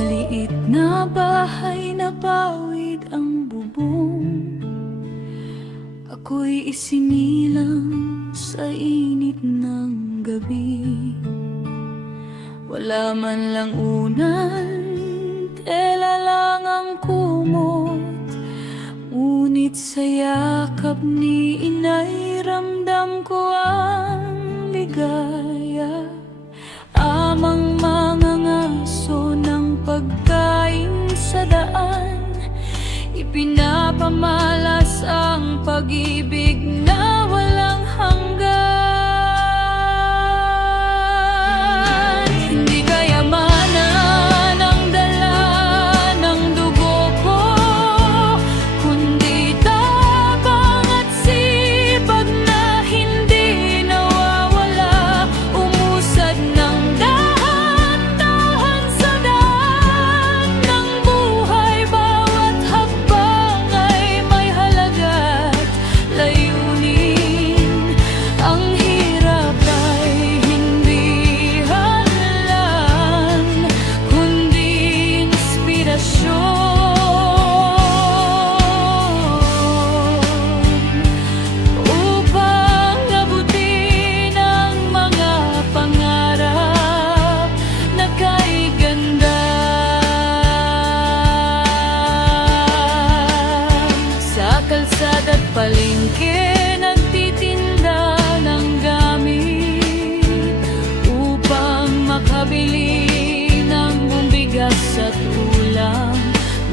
maliit na bahay na pawid ang bubong. Ako'y isinilang sa init ng gabi. Wala man lang unan, tela lang ang kumot. Ngunit sa yakap ni inay ramdam ko ang ligaya. Amang mga ngaso ng pagkain sa daan, ipinapamalas ang pag-ibig na walang hanggan. Hindi kayamanan ang dala ng dugo ko, kundi tapang at sipag na hindi nawawala. Umusad ng dahan-dahan sa daan ng buhay. Bawat hakbang ay may halaga't layunin. Ang hirap ay hindi hadlan, kundi inspirasyon upang abutin ang mga pangarap na kay ganda. Sa kalsada't palengke nagtitinda ng gamit upang makabili ng bigas at ulam.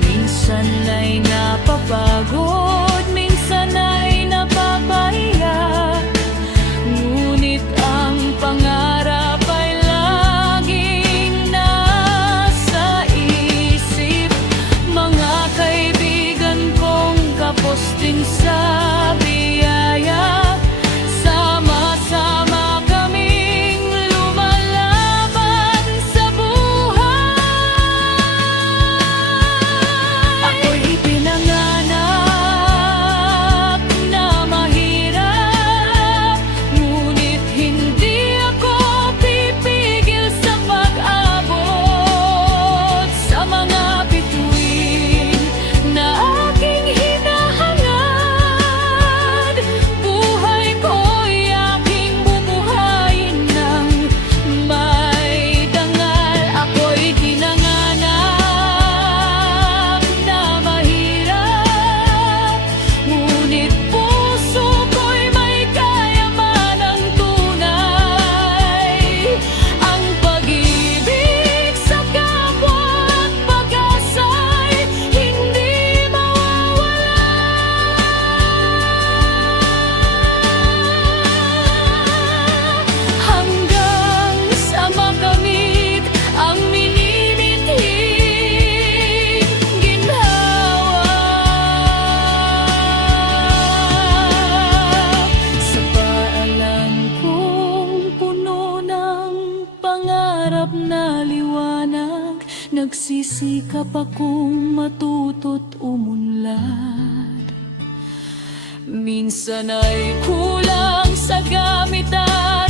Minsan ay napapagod, minsan ay napapahiya, ngunit ang pangarap ay laging nasa isip. Mga kaibigan kong kaposting sa biyaya, sama-sama kaming lumalaban sa buhay. Ako'y pinanganak na mahirap, ngunit hindi ako pipigil sa pag-abot sa mga bituin na aking hinahangad. Buhay ko'y aking bubuhayin ng may dangal. Ako'y pinanganak na mahirap, ngunit puso ko'y may kayamanang tunay. Ang pag-ibig sa kapwa at pag-asa'y hindi mawawala. Hanggang sa makamit ang minimithing ginhawa. Sa paalam kong puno ng pangarap na liwanag, nagsisikap akong matuto't umunlad. Minsan ay kulang sa gamit at